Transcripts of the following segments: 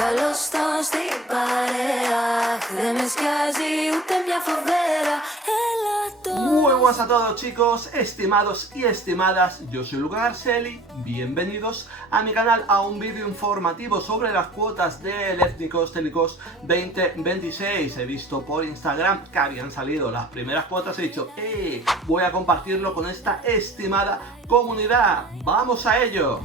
Καλώς τον στην παρέα. Δεν με σκιάζει ούτε μια φοβέρα. Muy buenas a todos chicos, estimados y estimadas, yo soy Luca Garcelli, bienvenidos a mi canal, a un vídeo informativo sobre las cuotas del Ethnicos Telecos 2026. He visto por Instagram que habían salido las primeras cuotas y he dicho, voy a compartirlo con esta estimada comunidad, ¡vamos a ello!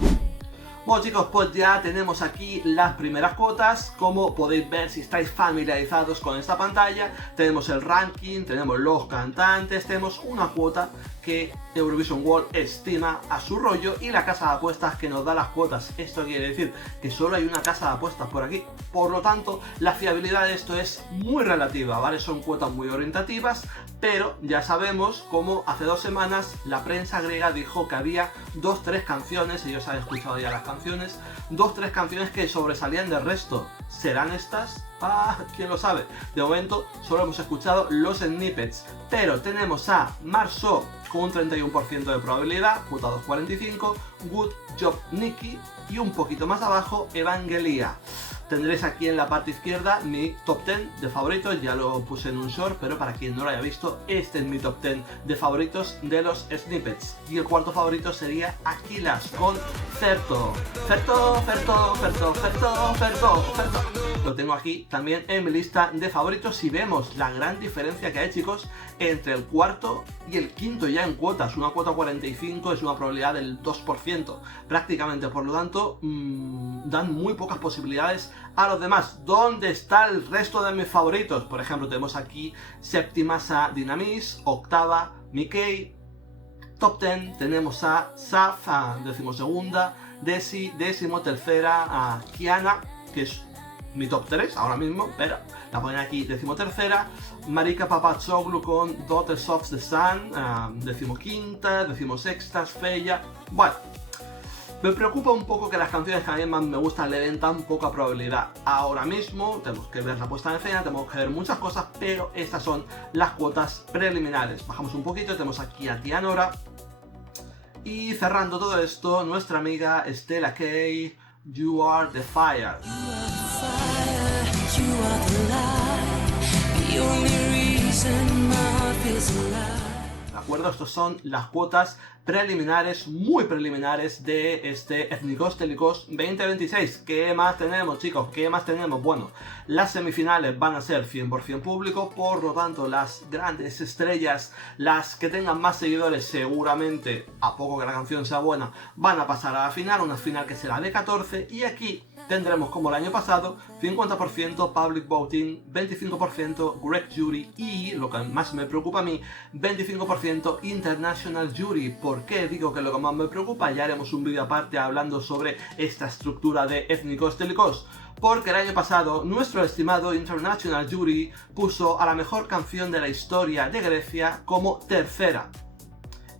Bueno chicos, pues ya tenemos aquí las primeras cuotas. Como podéis ver, si estáis familiarizados con esta pantalla, tenemos el ranking, tenemos los cantantes, tenemos una cuota que Eurovision World estima a su rollo y la casa de apuestas que nos da las cuotas. Esto quiere decir que solo hay una casa de apuestas por aquí, por lo tanto la fiabilidad de esto es muy relativa, ¿vale? Son cuotas muy orientativas, pero ya sabemos cómo hace 2 semanas la prensa griega dijo que había 2-3 canciones, ellos han escuchado ya las canciones, 2-3 canciones que sobresalían del resto. ¿Serán estas? ¿Quién lo sabe? De momento solo hemos escuchado los snippets, pero tenemos a Marceau con un 31% de probabilidad, cuota 2.45, Good Job Nicky y un poquito más abajo Evangelia. Tendréis aquí en la parte izquierda mi top 10 de favoritos, ya lo puse en un short, pero para quien no lo haya visto, este es mi top 10 de favoritos de los snippets. Y el cuarto favorito sería Aquilas con Certo. Lo tengo aquí también en mi lista de favoritos y vemos la gran diferencia que hay, chicos, entre el cuarto y el quinto ya en cuotas. Una cuota 45 es una probabilidad del 2% prácticamente, por lo tanto dan muy pocas posibilidades a los demás. ¿Dónde está el resto de mis favoritos? Por ejemplo, tenemos aquí séptima a Dynamis, octava Mickey, top 10 tenemos a Saf, decimosegunda, decimotercera a Kiana, que es mi top 3 ahora mismo, pero la ponen aquí decimotercera, Marika Papazoglou con Daughters of the Sun, decimoquinta, decimosexta, Feya. Bueno, me preocupa un poco que las canciones que a mí más me gustan le den tan poca probabilidad. Ahora mismo tenemos que ver la puesta en escena, tenemos que ver muchas cosas, pero estas son las cuotas preliminares. Bajamos un poquito, tenemos aquí a Tianora. Y cerrando todo esto, nuestra amiga Stella K, You Are the Fire. ¿De acuerdo? Estos son las cuotas preliminares, muy preliminares de este Ethnicos Telecos 2026. ¿Qué más tenemos, chicos? ¿Qué más tenemos? Bueno, las semifinales van a ser 100% público, por lo tanto las grandes estrellas, las que tengan más seguidores, seguramente, a poco que la canción sea buena, van a pasar a la final, una final que será de 14, y aquí tendremos, como el año pasado, 50% Public Voting, 25% Greg Jury y, lo que más me preocupa a mí, 25% International Jury. ¿Por qué digo que lo que más me preocupa? Ya haremos un vídeo aparte hablando sobre esta estructura de Ethnicos Telecos. Porque el año pasado nuestro estimado International Jury puso a la mejor canción de la historia de Grecia como tercera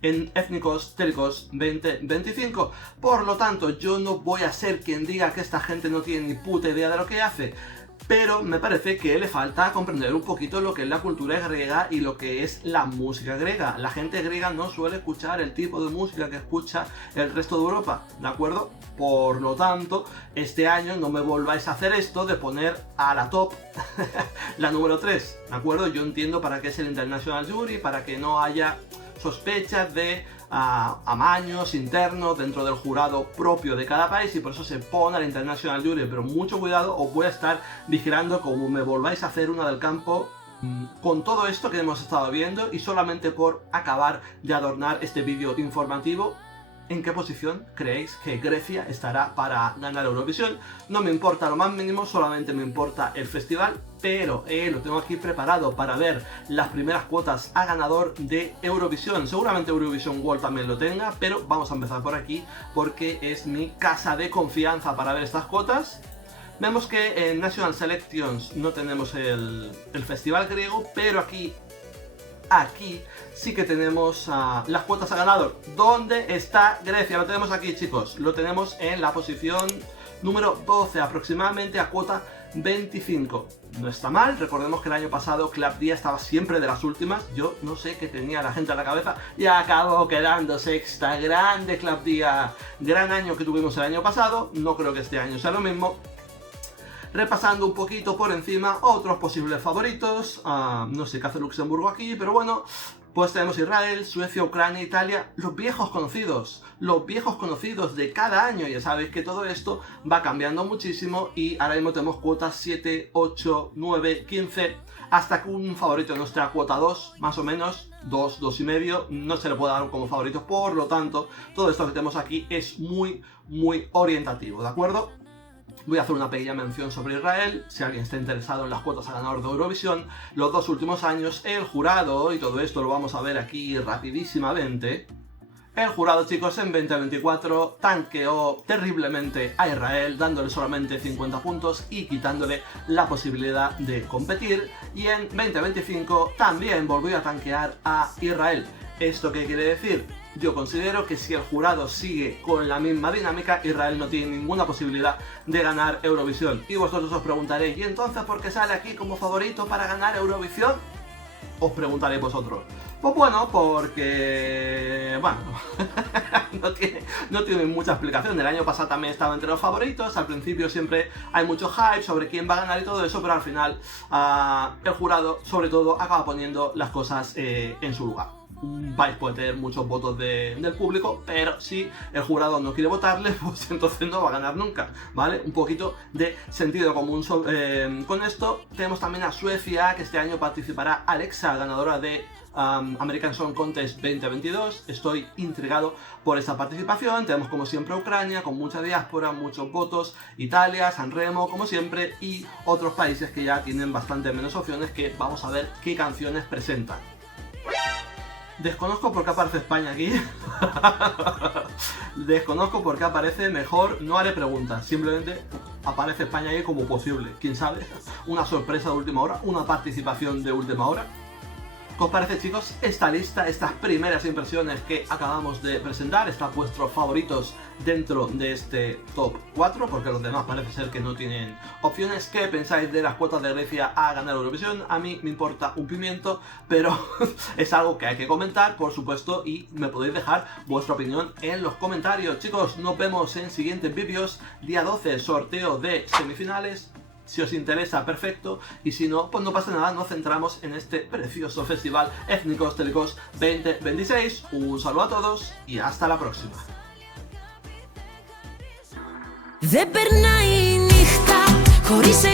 en Ethnicos Telecos 2025. Por lo tanto, yo no voy a ser quien diga que esta gente no tiene ni puta idea de lo que hace, pero me parece que le falta comprender un poquito lo que es la cultura griega y lo que es la música griega. La gente griega no suele escuchar el tipo de música que escucha el resto de Europa, ¿de acuerdo? Por lo tanto, este año no me volváis a hacer esto de poner a la top la número 3, ¿de acuerdo? Yo entiendo para qué es el International Jury, para que no haya sospechas de amaños internos dentro del jurado propio de cada país, y por eso se pone al International Jury, pero mucho cuidado, os voy a estar vigilando como me volváis a hacer una del campo con todo esto que hemos estado viendo. Y solamente por acabar de adornar este vídeo informativo, ¿en qué posición creéis que Grecia estará para ganar Eurovisión? No me importa lo más mínimo, solamente me importa el festival, pero lo tengo aquí preparado para ver las primeras cuotas a ganador de Eurovisión. Seguramente Eurovision World también lo tenga, pero vamos a empezar por aquí porque es mi casa de confianza para ver estas cuotas. Vemos que en National Selections no tenemos el festival griego, pero aquí sí que tenemos las cuotas a ganador. ¿Dónde está Grecia? Lo tenemos aquí, chicos. Lo tenemos en la posición número 12, aproximadamente a cuota 25. No está mal, recordemos que el año pasado Club Dia estaba siempre de las últimas. Yo no sé qué tenía la gente a la cabeza y acabó quedando sexta. Grande Club Dia, gran año que tuvimos el año pasado. No creo que este año sea lo mismo. repasando un poquito por encima otros posibles favoritos. No sé qué hace Luxemburgo aquí, pero bueno, pues tenemos Israel, Suecia, Ucrania, Italia, los viejos conocidos de cada año. Ya sabéis que todo esto va cambiando muchísimo y ahora mismo tenemos cuotas 7, 8, 9, 15, hasta que un favorito nos trae cuota 2, más o menos, 2, 2,5, no se le puede dar como favorito, por lo tanto, todo esto que tenemos aquí es muy orientativo, ¿de acuerdo? Voy a hacer una pequeña mención sobre Israel, si alguien está interesado en las cuotas a ganador de Eurovisión. Los 2 últimos años, el jurado, y todo esto lo vamos a ver aquí rapidísimamente, el jurado, chicos, en 2024 tanqueó terriblemente a Israel, dándole solamente 50 puntos y quitándole la posibilidad de competir. Y en 2025 también volvió a tanquear a Israel. ¿Esto qué quiere decir? Yo considero que si el jurado sigue con la misma dinámica, Israel no tiene ninguna posibilidad de ganar Eurovisión. Y vosotros os preguntaréis, ¿y entonces por qué sale aquí como favorito para ganar Eurovisión? Os preguntaréis vosotros. Pues bueno, porque... bueno, no tiene mucha explicación. El año pasado también estaba entre los favoritos. Al principio siempre hay mucho hype sobre quién va a ganar y todo eso, pero al final el jurado, sobre todo, acaba poniendo las cosas en su lugar. Un país puede tener muchos votos del público, pero si el jurado no quiere votarle, pues entonces no va a ganar nunca, ¿vale? Un poquito de sentido común con esto. Tenemos también a Suecia, que este año participará Alexa, ganadora de American Song Contest 2022. Estoy intrigado por esta participación. Tenemos como siempre Ucrania, con mucha diáspora, muchos votos, Italia, Sanremo, como siempre, y otros países que ya tienen bastante menos opciones, que vamos a ver qué canciones presentan. Desconozco por qué aparece España aquí. Desconozco por qué aparece, mejor no haré preguntas. Simplemente aparece España ahí como posible. ¿Quién sabe? Una sorpresa de última hora, una participación de última hora. ¿Qué os parece, chicos, esta lista, estas primeras impresiones que acabamos de presentar? Están vuestros favoritos dentro de este top 4, porque los demás parece ser que no tienen opciones. ¿Qué pensáis de las cuotas de Grecia a ganar Eurovisión? A mí me importa un pimiento, pero es algo que hay que comentar, por supuesto, y me podéis dejar vuestra opinión en los comentarios. Chicos, nos vemos en siguientes vídeos. Día 12, sorteo de semifinales. Si os interesa, perfecto, y si no, pues no pasa nada, nos centramos en este precioso festival Ethnikos Telikos 2026. Un saludo a todos y hasta la próxima. Δεν περνάει η νύχτα χωρίς